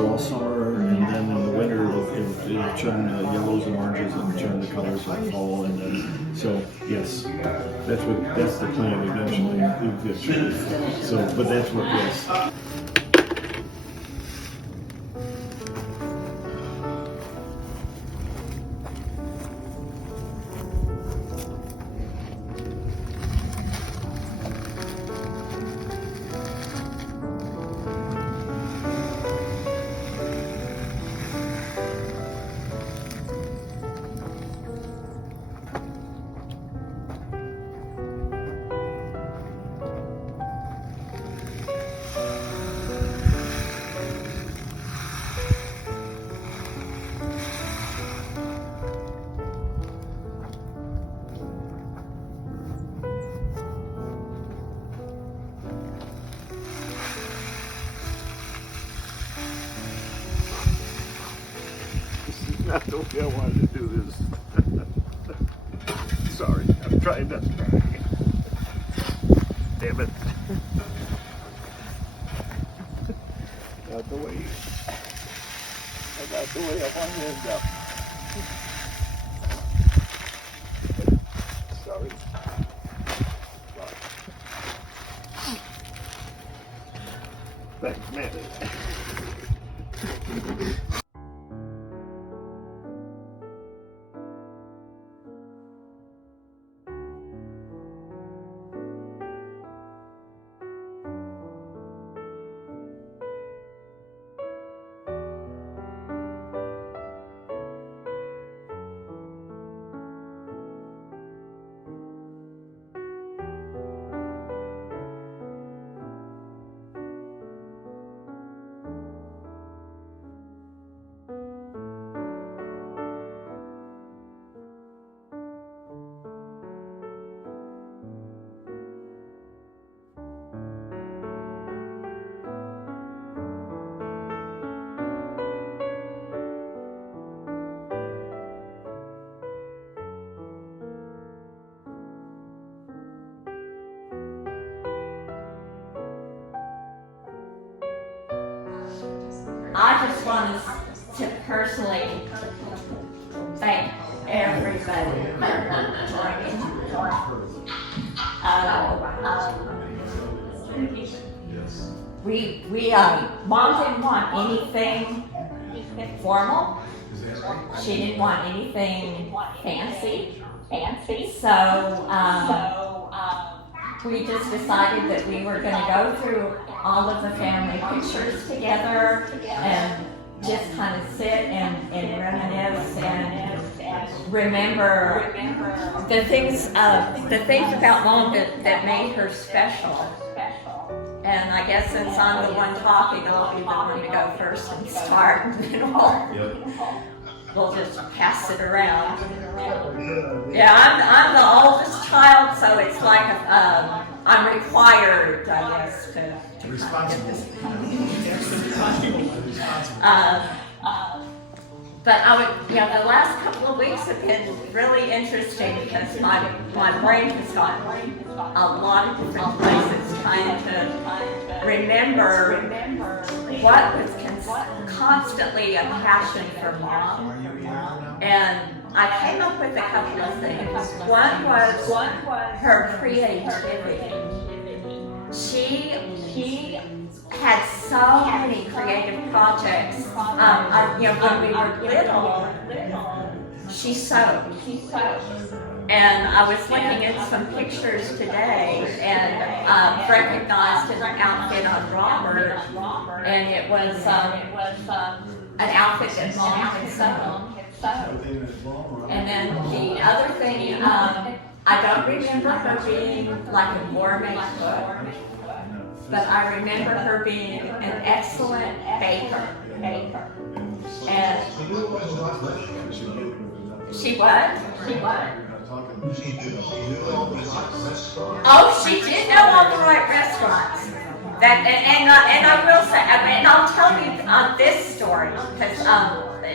all summer, and then in the winter it'll turn yellows and oranges and turn the colors of fall, and then so yes, that's the plan eventually. So, but that's what yes. Not the way I wanted to do this. Sorry, I'm trying not to cry. Damn it. Not the way I want to end up. Sorry. Thanks, man. I just want to personally thank everybody for joining. Mom didn't want anything formal. She didn't want anything fancy. So we just decided that we were going to go through all of the family pictures together and just kind of sit and reminisce and remember the things about Mom that made her special. And I guess since I'm the one talking, I'll be the one to go first and start, and then we'll just pass it around. Yeah, I'm the oldest child, so it's like I'm required, I guess, to but the last couple of weeks have been really interesting because my brain has gone a lot of different places trying to remember what was constantly a passion for Mom. And I came up with a couple of things. One was her creativity. She had so many creative projects. When we were little, she sewed. And I was looking at some pictures today and recognized an outfit on Robert, and it was an outfit that Mom had sewn. And then the other thing, I don't remember her being like a gourmet cook, but I remember her being an excellent baker. And she what? Oh, she did know all the right restaurants. And I will say, and I'll tell you this story because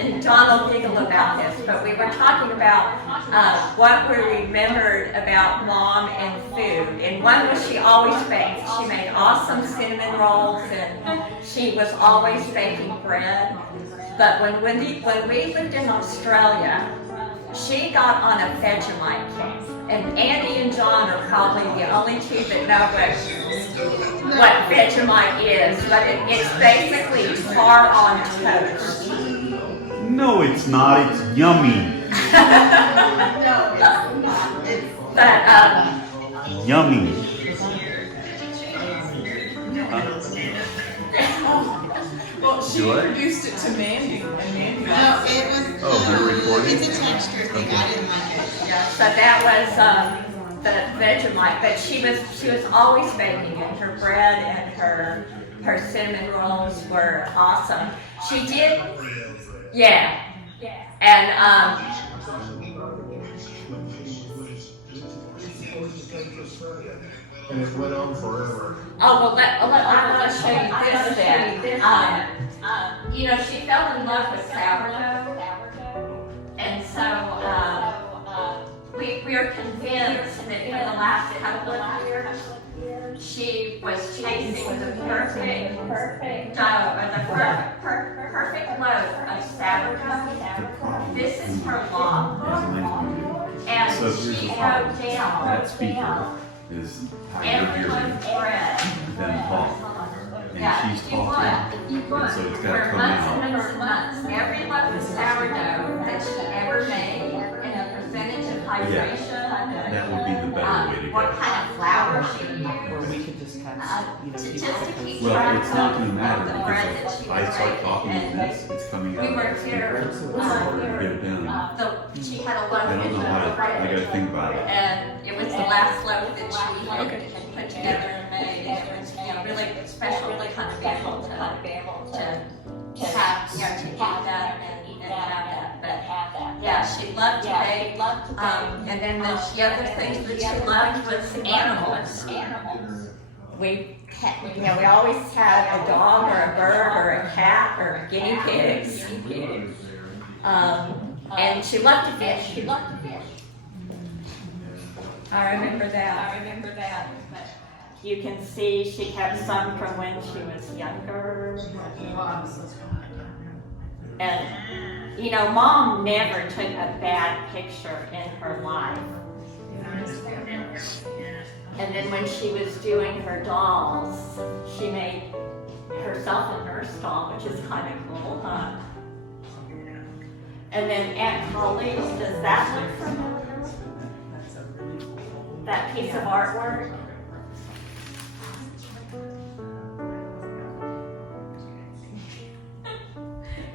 and John will giggle about this, but we were talking about what we remembered about Mom and food. And one was she always baked. She made awesome cinnamon rolls, and she was always baking bread. But when we lived in Australia, she got on a Vegemite kick. And Andy and John are probably the only two that know what Vegemite is, but it's basically tar on toast. No, it's not. It's yummy. No, it's not. But Yummy. Well, she Do I? introduced it to Mandy, and Mandy No, it was. Oh, you're recording? It's a texture thing. I didn't like it. yeah, so that was the Vegemite. But she was always baking, and her bread and her cinnamon rolls were awesome. She did, yeah, and And it went on forever. oh, well, I want to show you this then. You know, she fell in love with sourdough, and so we are convinced that for the last couple of years, she was chasing the perfect dough, or the perfect loaf of sourdough. This is her law, and So she here's the wrote problem. down That speaker is higher every loaf hearing of bread. than Paul. And Yeah, she's you talking. would. And so it's got to For come months out. and months and months, every loaf of sourdough that she ever made, and a percentage of hydration, That would be the better way to what go. kind of flour she Or used, we could just have, you know, to people just that to keep Well, track it's not of going to matter the bread that because she if I was start making. talking with And this, it's coming we out were of the here, speaker. Get it down. she had a I loaf don't of know how to, I bread, gotta think about it. and it was the last loaf that she had put together and made, and it was, you know, really special, really kind of be able to have, you know, to eat that and have that. But yeah, she loved to bake. And then the other things that she loved was animals. We always had a dog or a bird or a cat or guinea pigs. And she loved to fish. I remember that. You can see she kept some from when she was younger. And, you know, Mom never took a bad picture in her life. And then when she was doing her dolls, she made herself a nurse doll, which is kind of cool, huh? And then Aunt Holly, does that look familiar? That piece of artwork?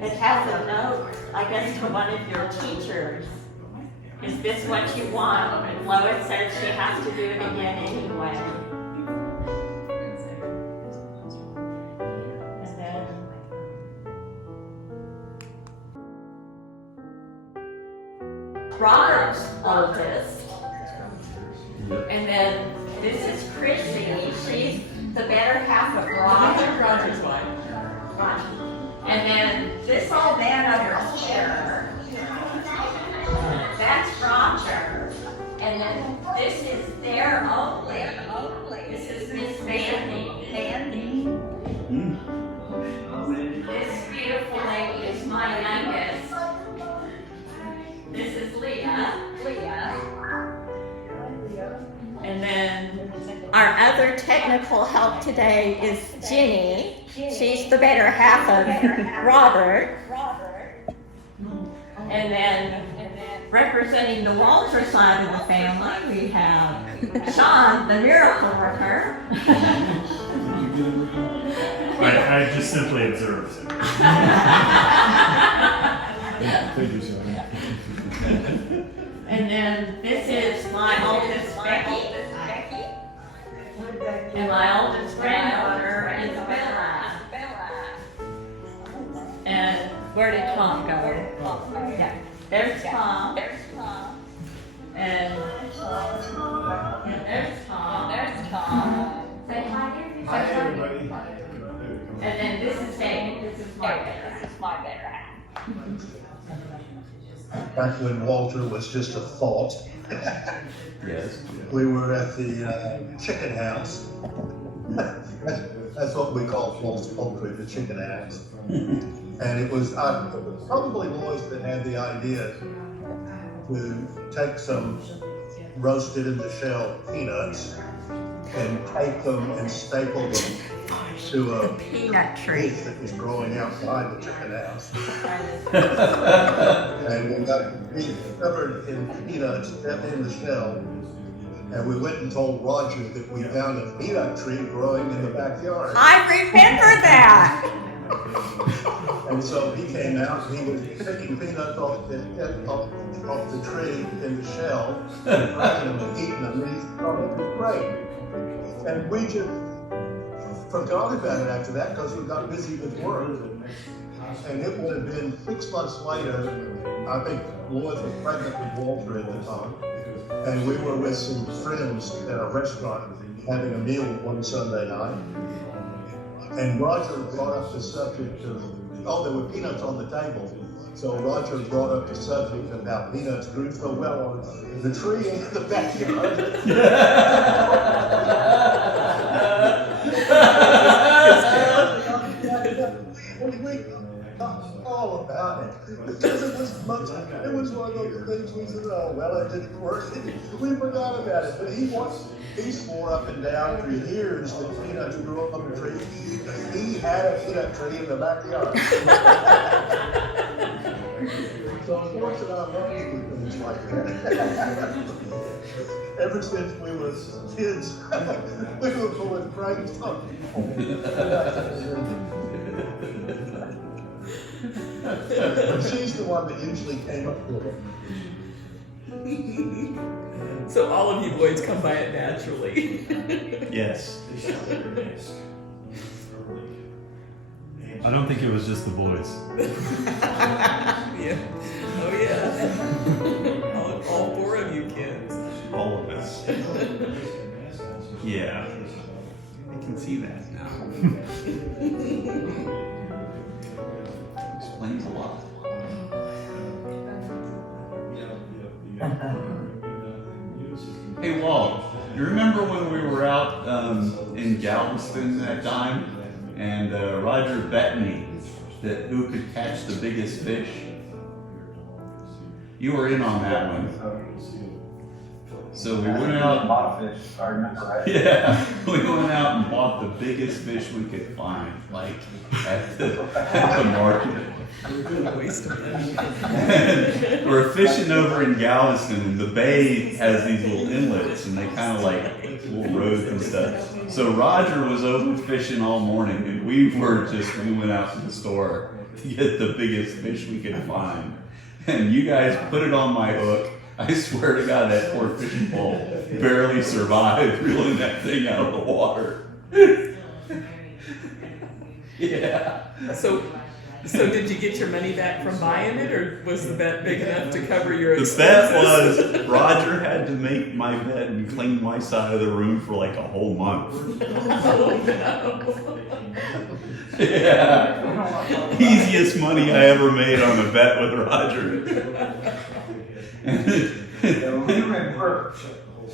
It has a note, I guess, to one of your teachers. Is this what you want? And Lois said she has to do it again anyway. And then Robert's oldest. And then this is Chrissy. She's the better half of Robert. Roger's wife. And then this old man over here, that's Roger. And then this is their only. This is Miss Mandy. This beautiful lady is my youngest. This is Leah. And then our other technical help today is Ginny. She's the better half of Robert. And then representing the Walter side of the family, we have Sean, the miracle worker. I just simply observed. Thank you, sir. And then this is my oldest Becky. And my oldest granddaughter is Bella. And where did Tom go? Yeah, there's Tom. And there's Tom. Say hi. Hi, everybody. And then this is David. This is my better half. Back when Walter was just a thought. Yes. We were at the chicken house. That's what we call false poultry, the chicken house. And it was probably Lois that had the idea to take some roasted in the shell peanuts and take them and staple them to a Peanut tree. tree that was growing outside the chicken house. And we got it covered in peanuts in the shell. And we went and told Roger that we found a peanut tree growing in the backyard. I remember that. And so he came out and he was taking peanuts off the tree in the shell, and cracking them and eating them. And he thought it was great. And we just forgot about it after that because we got busy with work. And it would have been 6 months later. I think Lois was pregnant with Walter at the time. And we were with some friends at a restaurant having a meal one Sunday night. And Roger brought up the subject of, there were peanuts on the table. So Roger brought up the subject of how peanuts grew so well on the tree in the backyard. We all about it. Because it was one of those things we said, oh, well, it didn't work. We forgot about it. But he swore up and down for years that peanuts grew up on the tree. He had a peanut tree in the backyard. So unfortunately, I love to do things like that. Ever since we were kids, we were pulling pranks on She's the one that usually came up with it. So all of you boys come by it naturally. Yes. I don't think it was just the boys. Yeah. Oh yeah. All four of you kids. All of us. Yeah. I can see that now. Explains a lot. Hey Walt, you remember when we were out in Galveston that time and Roger bet me that who could catch the biggest fish? You were in on that one. So we went out. Bought a fish, I remember right. Yeah, we went out and bought the biggest fish we could find, like at the market. Waste of money. And we're fishing over in Galveston, and the bay has these little inlets, and they kind of like little roads and stuff. So Roger was over fishing all morning, and we went out to the store to get the biggest fish we could find. And you guys put it on my hook. I swear to God, that poor fishing pole barely survived reeling that thing out of the water. Yeah. So did you get your money back from buying it, or was the bet big enough to cover your The expenses? bet was Roger had to make my bed and clean my side of the room for like a whole month. Oh, no. Yeah. Easiest money I ever made on a bet with Roger.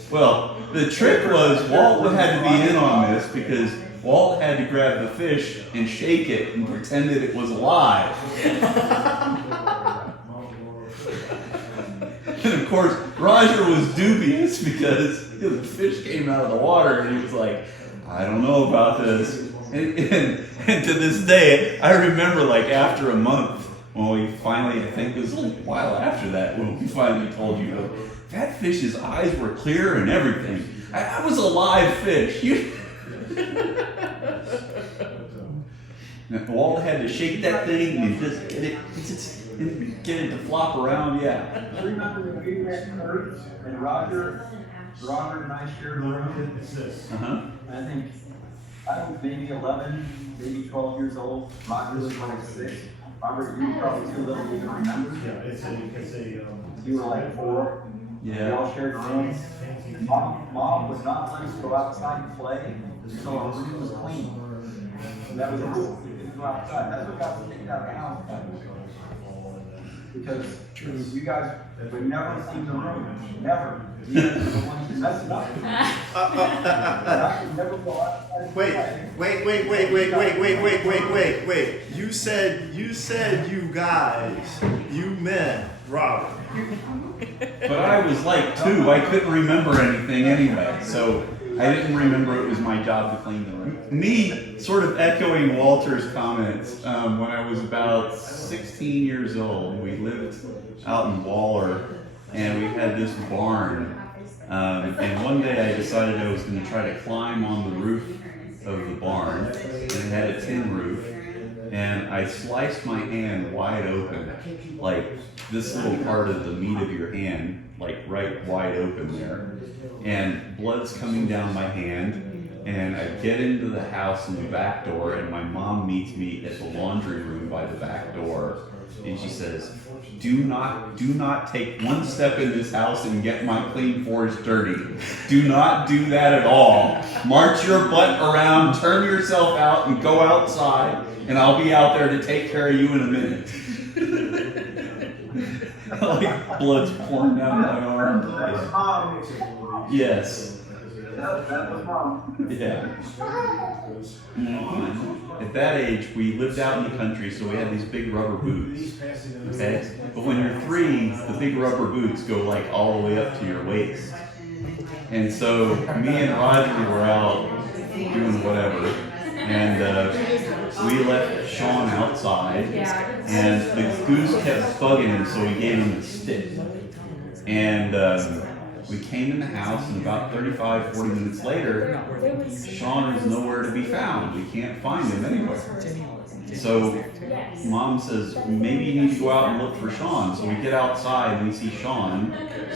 Well, the trick was Walt had to be in on this because Walt had to grab the fish and shake it and pretend that it was alive. And of course, Roger was dubious because the fish came out of the water and he was like, I don't know about this. And to this day, I remember like after a month, when we finally, I think it was a little while after that, when we finally told you, that fish's eyes were clear and everything. I was a live fish. Walt had to shake that thing and just get it to flop around, yeah. I remember when we were at Kurt and Robert and I shared a room. Uh-huh. I was maybe 11, maybe 12 years old. Roger was like 6. Robert, you were probably too little to even remember. You were like 4. We Yeah. all shared rooms. Mom would not let us go outside and play until our room was clean. And that was a rule. We couldn't go outside. That's what got us kicked out of the house. because you guys would never leave the room, never. You guys are the ones who mess it up. I could never go outside and play. Wait. You said you guys, you meant Robert. But I was like 2. I couldn't remember anything anyway, so I didn't remember it was my job to clean the room. Me, sort of echoing Walter's comments, when I was about 16 years old, we lived out in Waller, and we had this barn. And one day I decided I was going to try to climb on the roof of the barn, and it had a tin roof. And I sliced my hand wide open, like this little part of the meat of your hand, like right wide open there. And blood's coming down my hand. And I get into the house in the back door, and my mom meets me at the laundry room by the back door. And she says, do not take one step in this house and get my clean floors dirty. Do not do that at all. March your butt around, turn yourself out, and go outside, and I'll be out there to take care of you in a minute. Like blood's pouring down my arm. Yes. That was mom. Yeah. At that age, we lived out in the country, so we had these big rubber boots. Okay? But when you're 3, the big rubber boots go like all the way up to your waist. And so me and Roger were out doing whatever, and we left Sean outside, and the goose kept bugging him, so we gave him a stick. And we came in the house, and about 35, 40 minutes later, Sean is nowhere to be found. We can't find him anywhere. So Mom says, maybe you need to go out and look for Sean. So we get outside, and we see Sean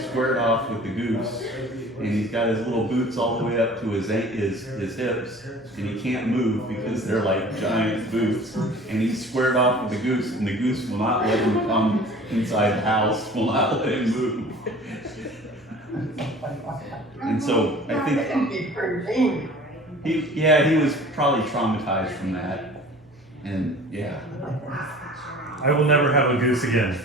squared off with the goose, and he's got his little boots all the way up to his hips, and he can't move because they're like giant boots. And he's squared off with the goose, and the goose will not let him come inside the house, will not let him move. And so I think he was probably traumatized from that. And yeah. I will never have a goose again.